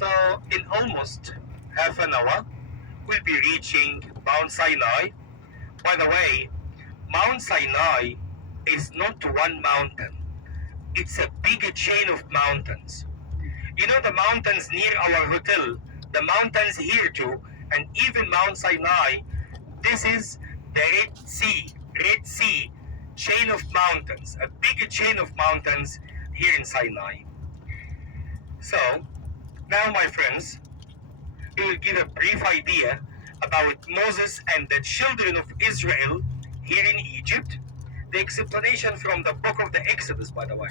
So in almost half an hour, we'll be reaching Mount Sinai. By the way, Mount Sinai is not one mountain. It's a big chain of mountains. You know the mountains near our hotel, the mountains here too, and even Mount Sinai, this is the Red Sea chain of mountains, a big chain of mountains here in Sinai. So, now my friends, we will give a brief idea about Moses and the children of Israel here in Egypt. The explanation from the book of the Exodus, by the way.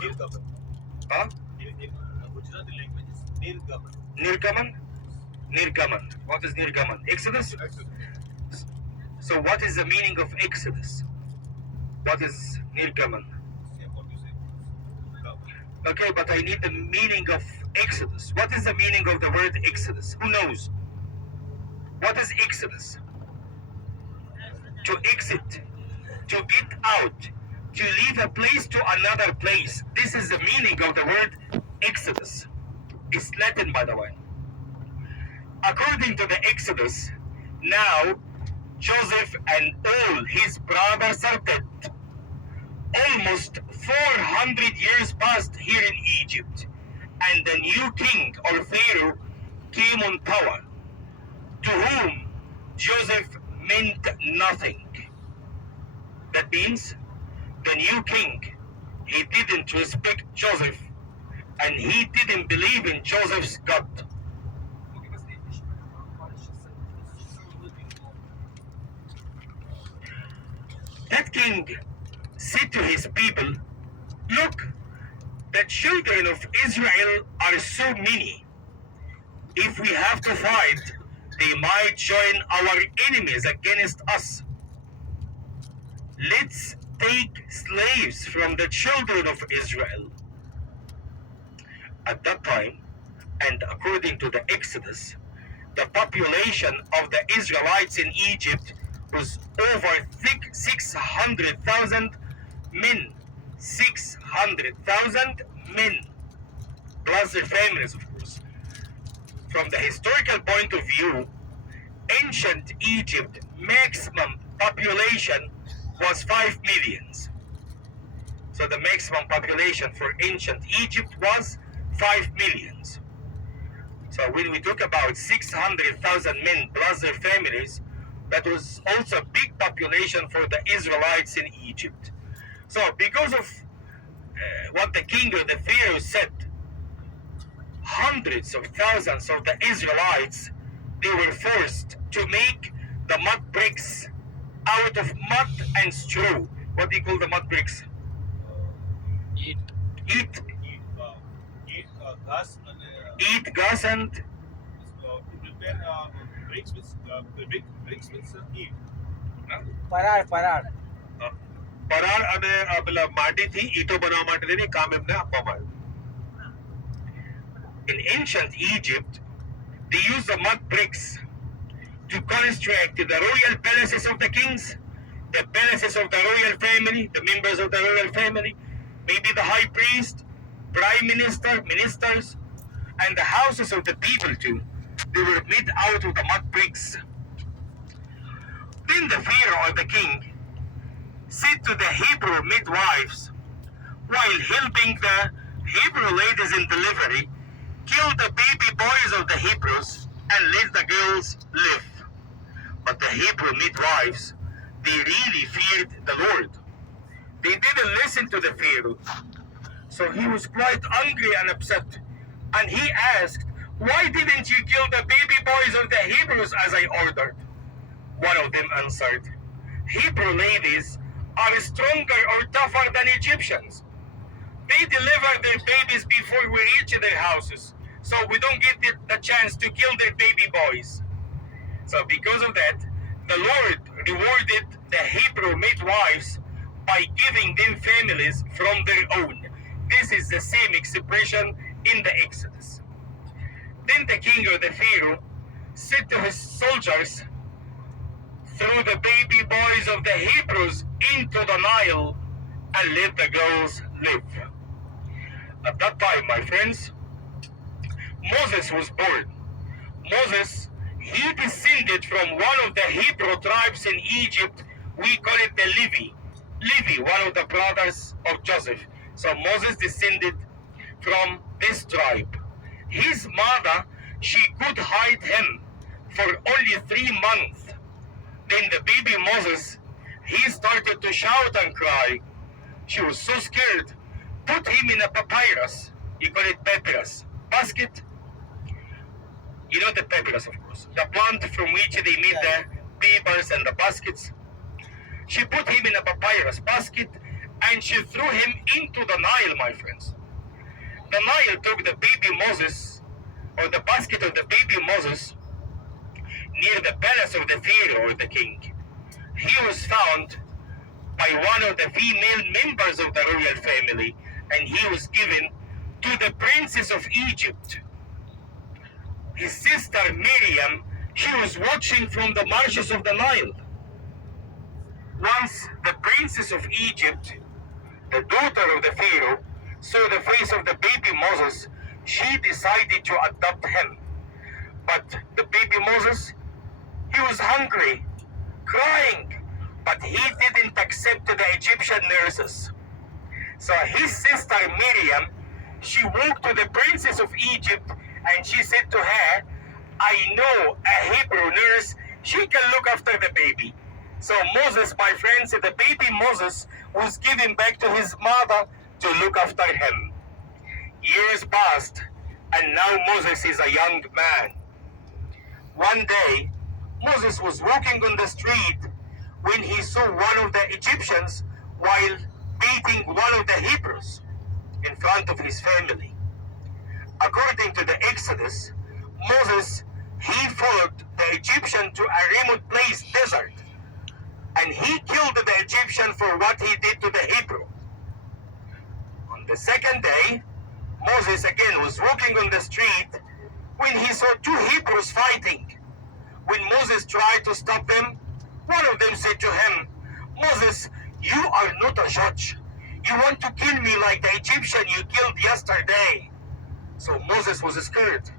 Nirgaman. Huh? In Gujarati language is Nirgaman. Nirgaman? Nirgaman. What is Nirgaman? Exodus? So what is the meaning of Exodus? What is Nirgaman? Same what you say. Gaman. Okay, but I need the meaning of Exodus. What is the meaning of the word Exodus? Who knows? What is Exodus? To exit, to get out, to leave a place to another place. This is the meaning of the word Exodus. It's Latin, by the way. According to the Exodus, now Joseph and all his brothers are dead. Almost 400 years passed here in Egypt, and the new king or Pharaoh came on power, to whom Joseph meant nothing. That means the new king, he didn't respect Joseph, and he didn't believe in Joseph's God. That king said to his people, "Look, the children of Israel are so many. If we have to fight, they might join our enemies against us. Let's take slaves from the children of Israel." At that time, and according to the Exodus, the population of the Israelites in Egypt was over 600,000 men. 600,000 men, plus their families, of course. From the historical point of view, ancient Egypt maximum population was 5 millions. So the maximum population for ancient Egypt was 5 millions. So when we talk about 600,000 men plus their families, that was also a big population for the Israelites in Egypt. So because of what the king or the Pharaoh said, hundreds of thousands of the Israelites, they were forced to make the mud bricks out of mud and straw. What do you call the mud bricks? Eat. Eat Gas and and to prepare bricks with heat. Parar. પરાળ અને પેલા માટીથી ઈંટો બનાવવા માટે કામ એમને આપવામાં આવ્યું. in ancient Egypt, they used the mud bricks to construct the royal palaces of the kings, the palaces of the royal family, the members of the royal family, maybe the high priest, prime minister, ministers, and the houses of the people too. They were made out of the mud bricks. Then the Pharaoh or the king said to the Hebrew midwives, while helping the Hebrew ladies in delivery, kill the baby boys of the Hebrews and let the girls live. But the Hebrew midwives, they really feared the Lord. They didn't listen to the Pharaoh. So he was quite angry and upset. And he asked, "Why didn't you kill the baby boys of the Hebrews as I ordered?" One of them answered, "Hebrew ladies are stronger or tougher than Egyptians. They deliver their babies before we reach their houses, so we don't get the chance to kill their baby boys." So because of that, the Lord rewarded the Hebrew midwives by giving them families from their own. This is the same expression in the Exodus. Then the king or the Pharaoh said to his soldiers, "Throw the baby boys of the Hebrews into the Nile and let the girls live." At that time, my friends, Moses was born. Moses, he descended from one of the Hebrew tribes in Egypt. We call it the Levi. Levi, one of the brothers of Joseph. So Moses descended from this tribe. His mother, she could hide him for only 3 months. Then the baby Moses, he started to shout and cry. She was so scared. Put him in a papyrus. You call it papyrus. Basket. You know the papyrus, of course. The plant from which they made the papers and the baskets. She put him in a papyrus basket and she threw him into the Nile, my friends. The Nile took the baby Moses, or the basket of the baby Moses, near the palace of the Pharaoh or the king. He was found by one of the female members of the royal family, and he was given to the princess of Egypt. His sister Miriam, she was watching from the marshes of the Nile. Once the princess of Egypt, the daughter of the Pharaoh, saw the face of the baby Moses, she decided to adopt him. But the baby Moses, he was hungry, crying, but he didn't accept the Egyptian nurses. So his sister Miriam, she walked to the princess of Egypt and she said to her, I know a Hebrew nurse, she can look after the baby. So Moses, my friends, the baby Moses was given back to his mother to look after him. Years passed, and now Moses is a young man. One day, Moses was walking on the street when he saw one of the Egyptians while beating one of the Hebrews in front of his family. According to the Exodus, Moses, he followed the Egyptian to a remote place, desert, and he killed the Egyptian for what he did to the Hebrew. On the second day, Moses again was walking on the street when he saw 2 Hebrews fighting. When Moses tried to stop them, one of them said to him, Moses, you are not a judge. You want to kill me like the Egyptian you killed yesterday. So Moses was scared.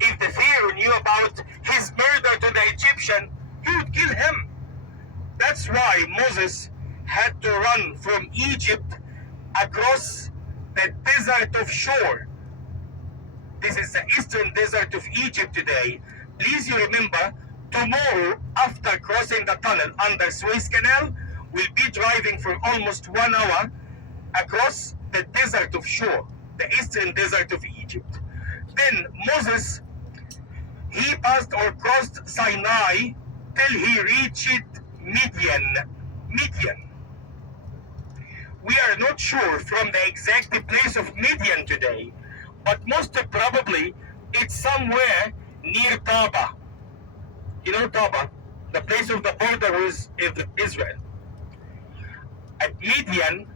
If the Pharaoh knew about his murder to the Egyptian, he would kill him. That's why Moses had to run from Egypt across the desert of Shur. This is the eastern desert of Egypt today. Please you remember, tomorrow after crossing the tunnel under Suez Canal, we'll be driving for almost 1 hour across the desert of Shur, the eastern desert of Egypt. Then Moses, he passed or crossed Sinai till he reached Midian. We are not sure from the exact place of Midian today, but most probably it's somewhere near Taba. You know Taba, the place of the border with Israel. At Midian,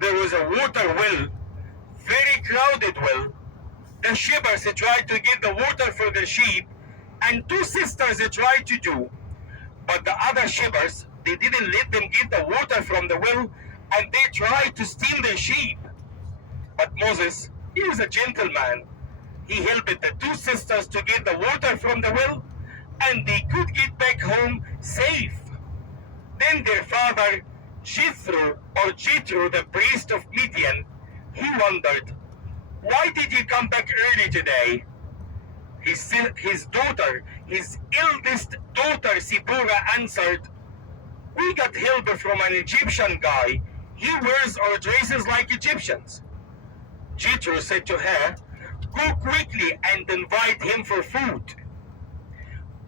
there was a water well, very crowded well. The shepherds tried to get the water for their sheep, and 2 sisters tried to do. But the other shepherds, they didn't let them get the water from the well, and they tried to steal their sheep. But Moses, he was a gentleman. He helped the 2 sisters to get the water from the well, and they could get back home safe. Then their father, Jethro, the priest of Midian, he wondered, why did you come back early today? His daughter, his eldest daughter, Sipporah, answered, we got help from an Egyptian guy. He wears or dresses like Egyptians. Jethro said to her, go quickly and invite him for food.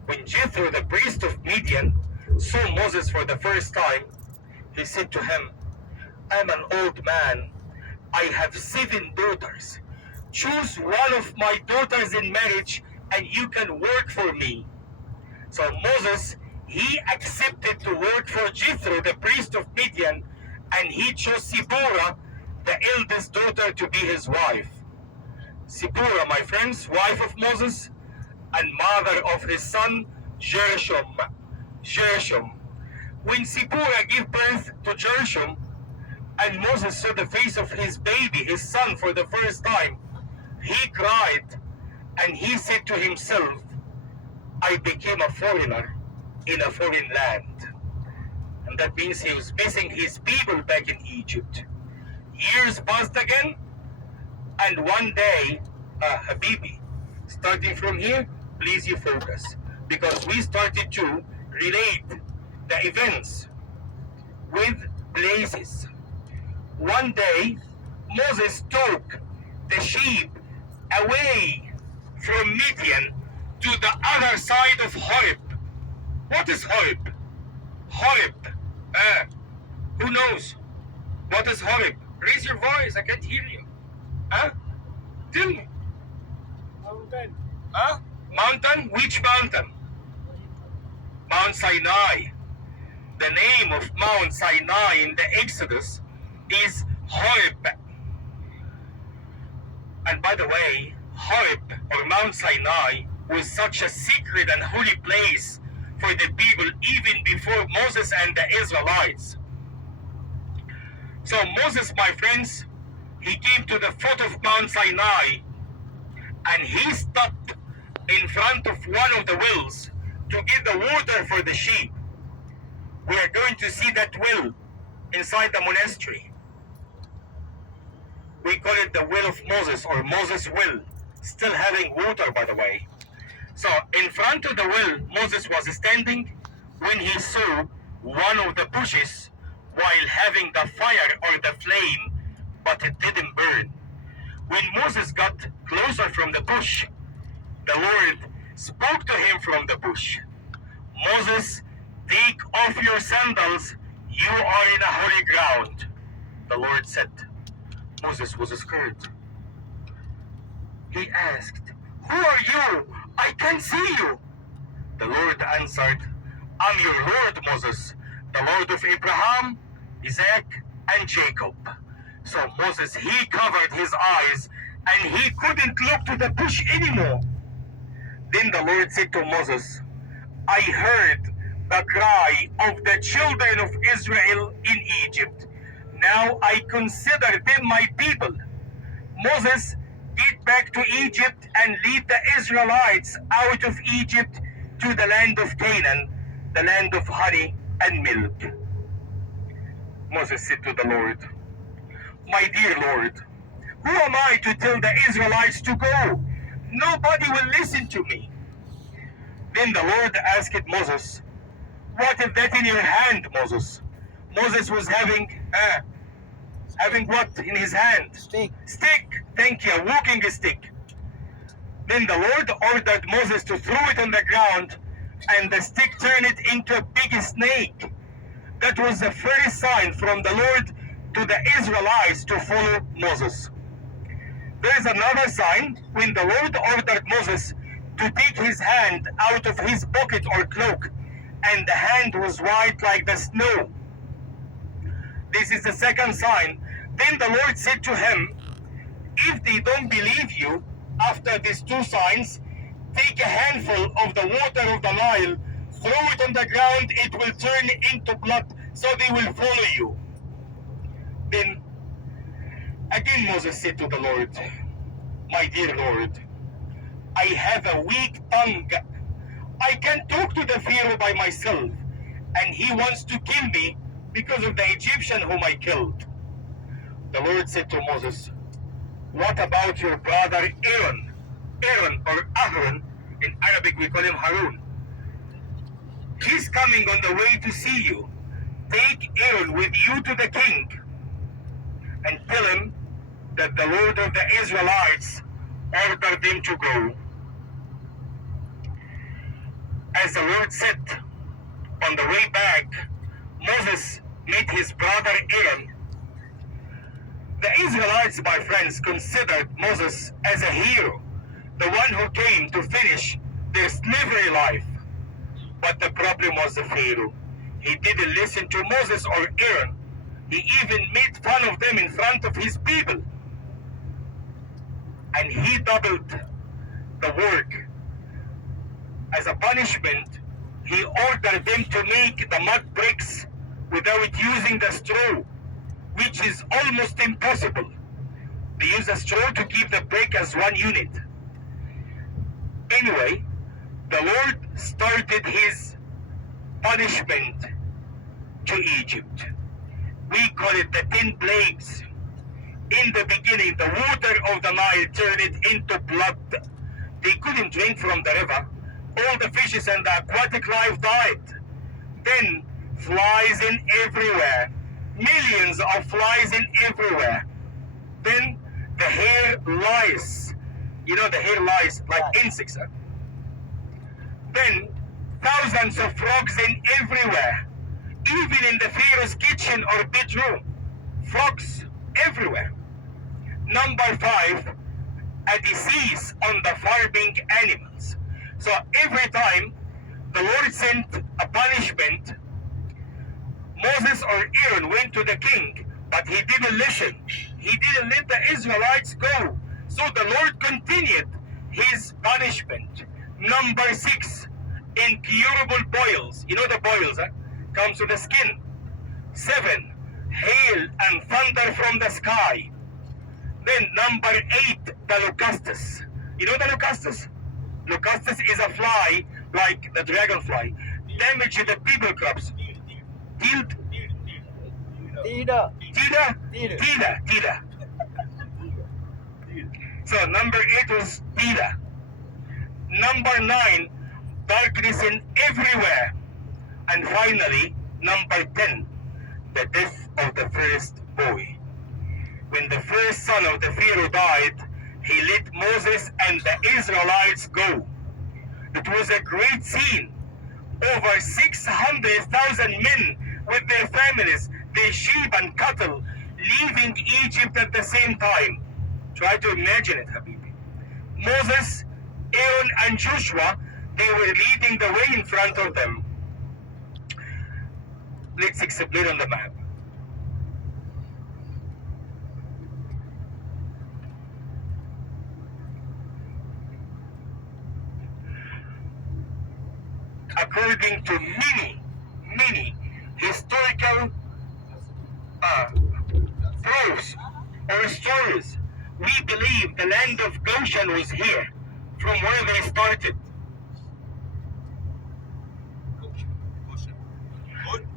When Jethro, the priest of Midian, saw Moses for the first time, he said to him, I'm an old man. I have 7 daughters. Choose one of my daughters in marriage and you can work for me. So Moses, he accepted to work for Jethro, the priest of Midian, and he chose Sipporah, the eldest daughter, to be his wife. Sipporah, my friends, wife of Moses and mother of his son Gershom. When Sipporah gave birth to Gershom, and Moses saw the face of his baby, his son, for the first time, he cried and he said to himself, I became a foreigner in a foreign land. And that means he was missing his people back in Egypt. Years passed again, and one day, Habibi, starting from here, please you focus, because we started to relate the events with places. One day, Moses took the sheep away from Midian to the other side of Horeb. What is Horeb? Horeb. Who knows? What is Horeb? Raise your voice, I can't hear you. Tell me. Mountain. Mountain? Which mountain? Mount Sinai. The name of Mount Sinai in the Exodus is Horeb. And by the way, Horeb or Mount Sinai was such a secret and holy place for the people even before Moses and the Israelites. So Moses, my friends, he came to the foot of Mount Sinai and he stopped in front of one of the wells to get the water for the sheep. We are going to see that well inside the monastery. We call it the well of Moses or Moses well, still having water, by the way. So in front of the well, Moses was standing when he saw one of the bushes while having the fire or the flame, but it didn't burn. When Moses got closer from the bush, the Lord spoke to him from the bush. Moses, take off your sandals, you are in a holy ground. The Lord said. Moses was scared. He asked, who are you? I can't see you. The Lord answered, I'm your Lord, Moses, the Lord of Abraham, Isaac, and Jacob. So Moses, he covered his eyes and he couldn't look to the bush anymore. Then the Lord said to Moses, I heard the cry of the children of Israel in Egypt. Now I consider them my people. Moses, get back to Egypt and lead the Israelites out of Egypt to the land of Canaan, the land of honey and milk. Moses said to the Lord, my dear Lord, who am I to tell the Israelites to go? Nobody will listen to me. Then the Lord asked Moses, what is that in your hand, Moses? Moses was having what in his hand? Stick. Stick. Thank you, a walking stick. Then the Lord ordered Moses to throw it on the ground, and the stick turned it into a big snake. That was the first sign from the Lord to the Israelites to follow Moses. There is another sign when the Lord ordered Moses to take his hand out of his pocket or cloak, and the hand was white like the snow. This is the second sign. Then the Lord said to him, if they don't believe you after these two signs, take a handful of the water of the Nile, throw it on the ground, it will turn into blood, so they will follow you. Then again Moses said to the Lord, my dear Lord, I have a weak tongue. I can't talk to the Pharaoh by myself, and he wants to kill me because of the Egyptian whom I killed. The Lord said to Moses, what about your brother Aaron? Aaron or Aaron, in Arabic we call him Harun. He's coming on the way to see you. Take Aaron with you to the king and tell him that the Lord of the Israelites ordered them to go. As the Lord said, on the way back, Moses met his brother Aaron. The Israelites, my friends, considered Moses as a hero, the one who came to finish their slavery life. But the problem was the Pharaoh. He didn't listen to Moses or Aaron. He even made fun of them in front of his people. And he doubled the work. As a punishment, he ordered them to make the mud bricks without using the straw, which is almost impossible. They used a straw to keep the brick as one unit. Anyway, the Lord started his punishment to Egypt. We call it the 10 plagues. In the beginning, the water of the Nile turned it into blood. They couldn't drink from the river. All the fishes and the aquatic life died. Then flies in everywhere. Millions of flies in everywhere. Then the hair lice. You know the hair lice, like insects. Huh? Then thousands of frogs in everywhere. Even in the Pharaoh's kitchen or bedroom. Frogs everywhere. Number 5, a disease on the farming animals. So every time the Lord sent a punishment, Moses or Aaron went to the king, but he didn't listen. He didn't let the Israelites go. So the Lord continued his punishment. Number 6, incurable boils. You know the boils, huh? Comes to the skin. 7, hail and thunder from the sky. Then number 8, the locustus. You know the locustus? Locustus is a fly like the dragonfly. Damage the people crops. Tilt. Tida. So number 8 was Tida. Number 9, darkness in everywhere. And finally, number 10, the death of the first boy. When the first son of the Pharaoh died, he let Moses and the Israelites go. It was a great scene. Over 600,000 men with their families, their sheep and cattle, leaving Egypt at the same time. Try to imagine it, Habibi. Moses, Aaron, and Joshua, they were leading the way in front of them. Let's explain on the map. According to many historical proofs or stories, we believe the land of Goshen was here, from where they started.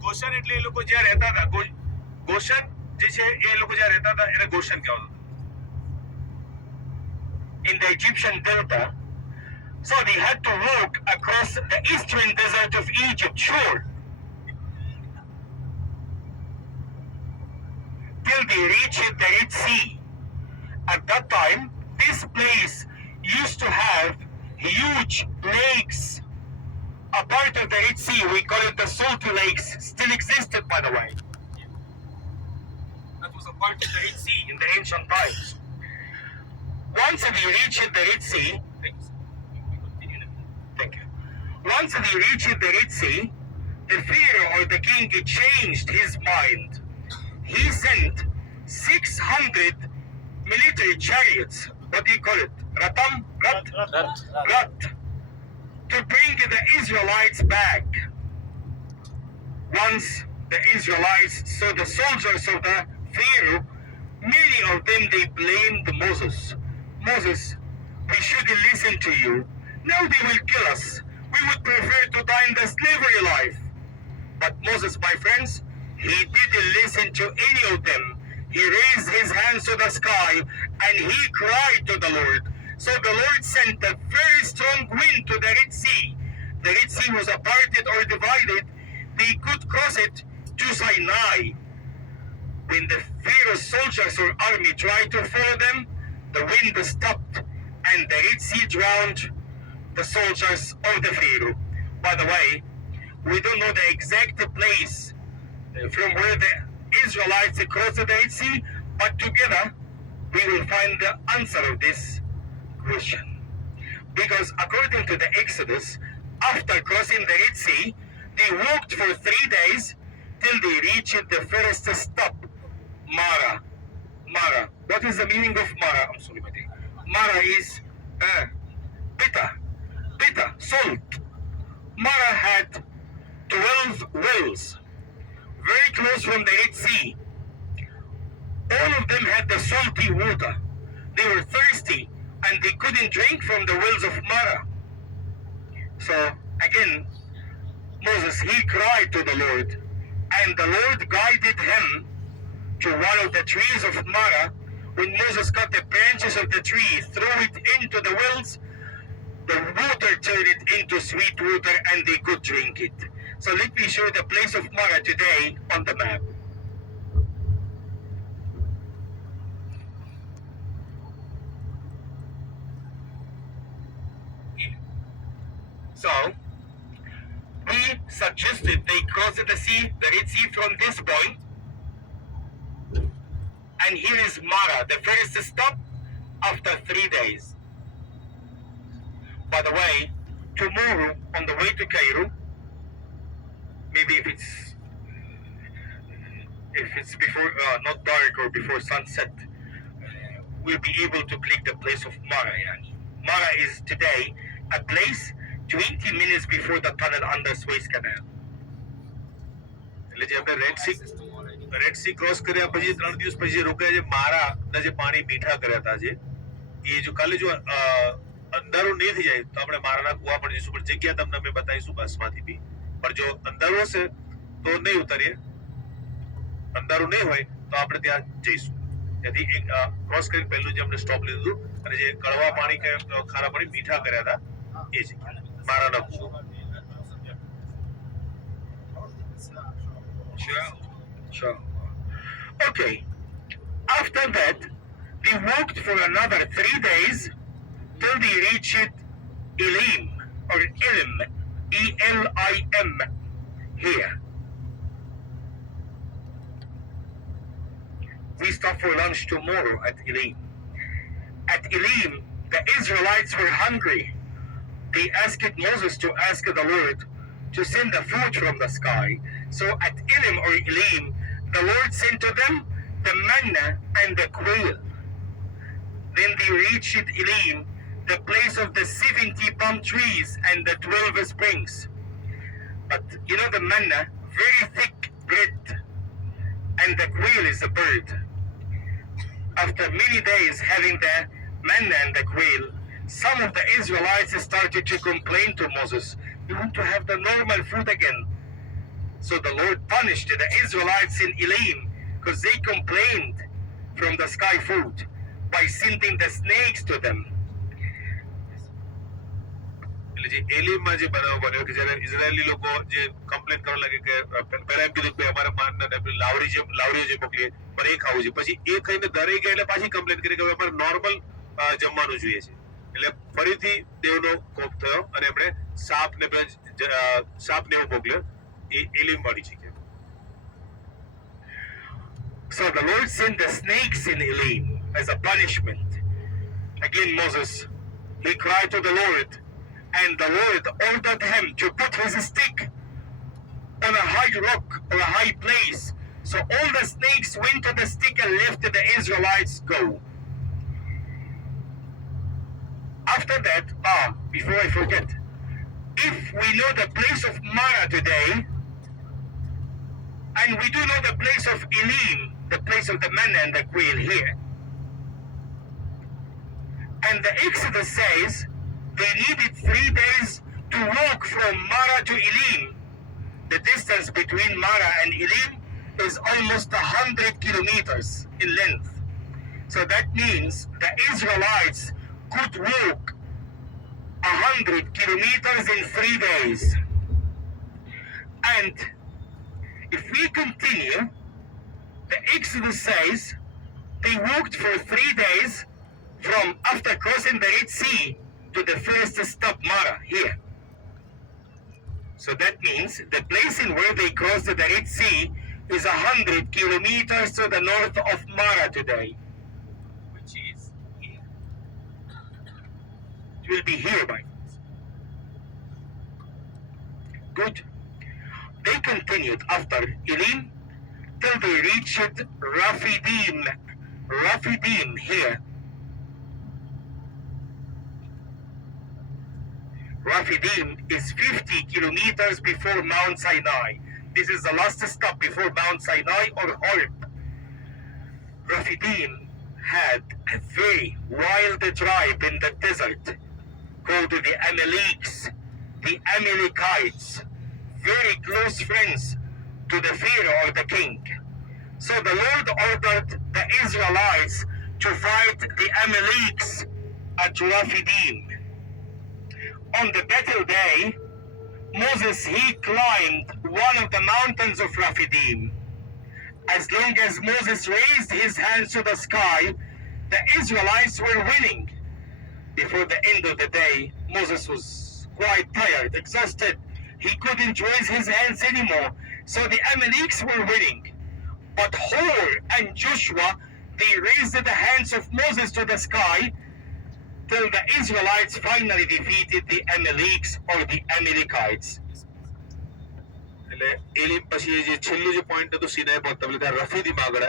ગોશન એટલે એ લોકો જ્યાં રહેતા હતા, ગોશન જે છે એ લોકો જ્યાં રહેતા હતા એને ગોશન કહેવાતું. In the Egyptian delta, so they had to walk across the eastern desert of Egypt shore till they reached the Red Sea. At that time, this place used to have huge lakes. A part of the Red Sea, we call it the Salty Lakes, still existed, by the way. That was a part of the Red Sea in the ancient times. Once they reached the Red Sea, thank you. Once they reached the Red Sea, the Pharaoh or the king changed his mind. He sent 600 military chariots. What do you call it? Rat. To bring the Israelites back. Once the Israelites saw the soldiers of the Pharaoh, many of them they blamed Moses. Moses, we shouldn't listen to you. Now they will kill us. We would prefer to die in the slavery life. But Moses, my friends, he didn't listen to any of them. He raised his hands to the sky and he cried to the Lord. So the Lord sent a very strong wind to the Red Sea. The Red Sea was parted or divided. They could cross it to Sinai. When the Pharaoh's soldiers or army tried to follow them, the wind stopped and the Red Sea drowned the soldiers of the Pharaoh. By the way, we don't know the exact place from where the Israelites crossed the Red Sea, but together we will find the answer of this question. Because according to the Exodus, after crossing the Red Sea, they walked for 3 days till they reached the first stop, Mara. Mara. What is the meaning of Mara? I'm sorry, Mati. Mara is bitter, salt. Mara had 12 wells, very close from the Red Sea. All of them had the salty water. they were thirsty and they couldn't drink from the wells of Mara. So again, Moses, he cried to the Lord, and the Lord guided him to one of the trees of Mara. When Moses cut the branches of the tree, threw it into the wells, the water turned it into sweet water and they could drink it. So let me show the place of Mara today on the map. So, we suggested they cross the sea, the Red Sea from this point. And here is Mara, the first stop after 3 days. By the way, tomorrow on the way to Cairo, maybe if it's before not dark or before sunset, we'll be able to click the place of Mara. Yani. Mara is today a place 20 minutes before the tunnel under Suez Canal. એટલે જે આપણે red C cross કર્યા પછી 3 દિવસ પછી રોકાયા જે મારાના જે પાણી મીઠા કર્યા હતા જે એ જો કાલે જો અંધારું નહીં થઈ જાય તો આપણે મારાના કુવા પર જઈશું પણ જગ્યા તમને અમે બતાવીશું બસમાંથી બી પણ જો અંધારું હશે તો નહીં ઉતરીએ અંધારું નહીં હોય તો આપણે ત્યાં જઈશું ત્યાંથી એક ક્રોસ કરી પહેલું જે આપણે સ્ટોપ લીધું અને જે કડવા પાણી કે ખારા પાણી મીઠા કર્યા હતા એ જગ્યા મારાના કુવો. Sure. Okay. After that, they walked for another 3 days till they reached Elim or Elim, E-L-I-M, here. We stop for lunch tomorrow at Elim. At Elim, the Israelites were hungry. They asked Moses to ask the Lord to send the food from the sky. So at Elim or Elim, the Lord sent to them the manna and the quail. Then they reached Elim, the place of the 70 palm trees and the 12 springs. But you know the manna, very thick bread, and the quail is a bird. After many days having the manna and the quail, some of the Israelites started to complain to Moses, "We want to have the normal food again." So the Lord punished the Israelites in Elim because they complained from the sky food by sending the snakes to them. એટલે જે એલિમમાં જે બનાવ બન્યો કે જ્યારે ઇઝરાયેલી લોકો જે complain કરવા લાગે કે પહેલા એમ કીધું કે અમારે લાવરીઓ જે મોકલીએ પણ એ ખાવું છે પછી એ ખાઈને ડરી ગયા એટલે પાછી કમ્પ્લેન કરી કે અમારે નોર્મલ જમવાનું જોઈએ છે એટલે ફરીથી દેવનો કોપ થયો અને એમણે સાપને એવું મોકલ્યો એ એલિમ વાળી જગ્યા. So the Lord sent the snakes in Elim as a punishment. Again, Moses, he cried to the Lord, and the Lord ordered him to put his stick on a high rock or a high place. So all the snakes went to the stick and left the Israelites go. After that, before I forget, if we know the place of Mara today, and we do know the place of Elim, the place of the manna and the quail here, and the Exodus says they needed 3 days to walk from Mara to Elim. The distance between Mara and Elim is almost 100 kilometers in length. So that means the Israelites could walk 100 kilometers in 3 days. And if we continue, the Exodus says they walked for 3 days from after crossing the Red Sea to the first stop, Mara, here. So that means the place in where they crossed the Red Sea is 100 kilometers to the north of Mara today. Which is here. It will be here by now. Good. They continued after Elim till they reached Rafidim. Rafidim here. Rafidim is 50 kilometers before Mount Sinai. This is the last stop before Mount Sinai or Horeb. Rafidim had a very wild tribe in the desert called the Amalekites, the Amalekites, very close friends to the Pharaoh or the king. So the Lord ordered the Israelites to fight the Amalekites at Rephidim. On the battle day, Moses, he climbed one of the mountains of Rephidim. As long as Moses raised his hands to the sky, the Israelites were winning. Before the end of the day, Moses was quite tired, exhausted. He couldn't raise his hands anymore. So the Amalekites were winning. But Hur and Joshua, they raised the hands of Moses to the sky till the Israelites finally defeated the Amalekites or the Amalekites. એટલે એલિમ પછી જે છેલ્લું જે point હતું સિનાઈ પર્વત એટલે રફીદીમ આગળ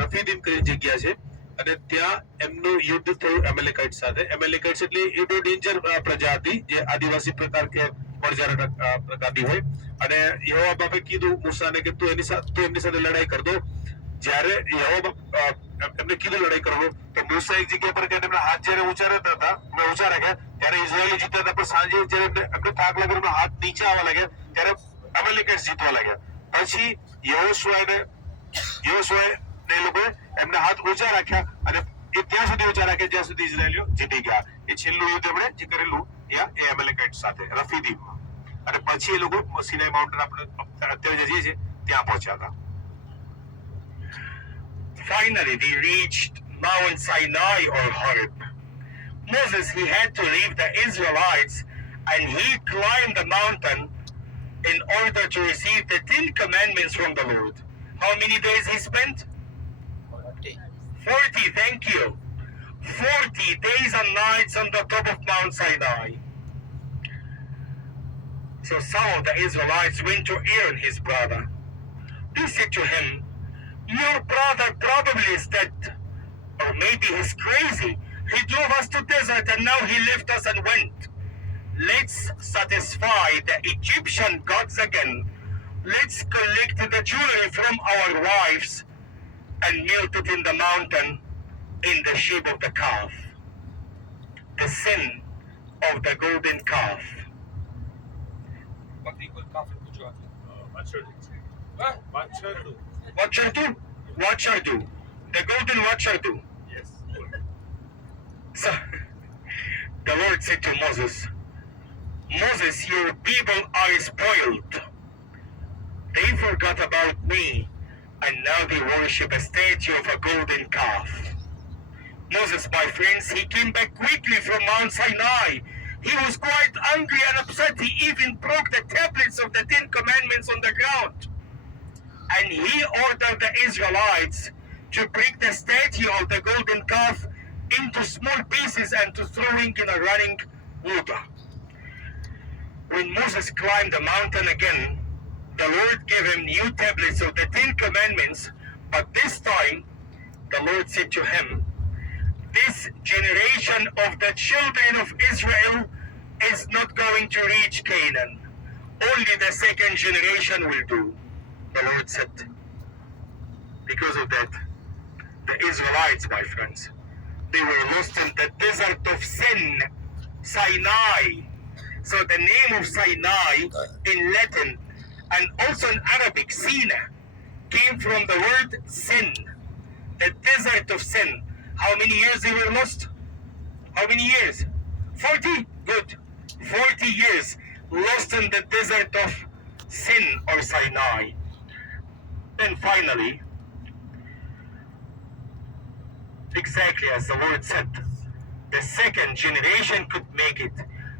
રફીદીમ કરી જગ્યા છે અને ત્યાં એમનું યુદ્ધ થયું એમેલેકાઇટ સાથે એમેલેકાઇટ્સ એટલે એ બહુ ડેન્જર પ્રજાતિ જે આદિવાસી પ્રકાર કે પડજારા પ્રકારની હોય અને યહોવા બાપે કીધું મૂસાને કે તું એમની સાથે લડાઈ કર દો જ્યારે યહોવા એમને કીધું લડાઈ કરવો તો મૂસા એક જગ્યા પર એમના હાથ જ્યારે ઊંચા રહેતા હતા ઊંચા રાખ્યા ત્યારે ઇઝરાયેલી જીતતા હતા પણ સાંજે જ્યારે એમને થાક લાગ્યો એમના હાથ નીચે આવવા લાગ્યા ત્યારે અમેલેકાઇટ્સ જીતવા લાગ્યા પછી યહોશુઆએ એ લોકોએ એમના હાથ ઊંચા રાખ્યા અને એ ત્યાં સુધી ઊંચા રાખ્યા જ્યાં સુધી ઇઝરાયેલીઓ જીતી ગયા એ છેલ્લું યુદ્ધ એમણે જે કરેલું એ એમેલેકાઇટ્સ સાથે રફીદીમમાં અને પછી એ લોકો સિનાઈ માઉન્ટેન આપણે અત્યારે જે છે ત્યાં પહોંચ્યા હતા. Finally, they reached Mount Sinai or Horeb. Moses, he had to leave the Israelites and he climbed the mountain in order to receive the 10 commandments from the Lord. How many days he spent? 40, thank you. 40 days and nights on the top of Mount Sinai. So some of the Israelites went to Aaron, his brother. They said to him, your brother probably is dead, or maybe he's crazy. He drove us to desert and now he left us and went. Let's satisfy the Egyptian gods again. Let's collect the jewelry from our wives and melt it in the mountain in the shape of the calf. The sin of the golden calf. What shall do? What shall do? The golden what shall do? Yes. So the Lord said to Moses, Moses, your people are spoiled. They forgot about me, and now they worship a statue of a golden calf. Moses, my friends, he came back quickly from Mount Sinai. He was quite angry and upset. He even broke the tablets of the 10 commandments on the ground. And he ordered the Israelites to break the statue of the golden calf into small pieces and to throw it in a running water. When Moses climbed the mountain again, the Lord gave him new tablets of the 10 commandments, but this time the Lord said to him, this generation of the children of Israel is not going to reach Canaan. Only the second generation will do. The Lord said. Because of that, the Israelites, my friends, they were lost in the desert of sin, Sinai. So the name of Sinai in Latin and also in Arabic, Sina, came from the word sin, the desert of sin. How many years they were lost? How many years? 40? Good. 40 years lost in the desert of sin or Sinai. Then finally, exactly as the Lord said, the second generation could make it.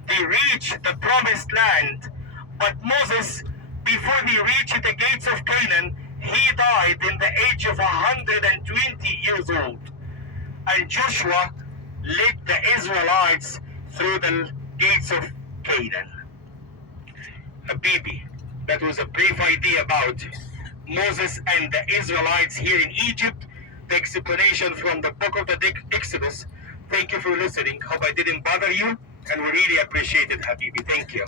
They reached the promised land, but Moses, before they reached the gates of Canaan, he died in the age of 120 years old. And Joshua led the Israelites through the gates of Canaan. Habibi, that was a brief idea about Moses and the Israelites here in Egypt, the explanation from the book of the Exodus. Thank you for listening. Hope I didn't bother you, and we really appreciate it, Habibi. Thank you.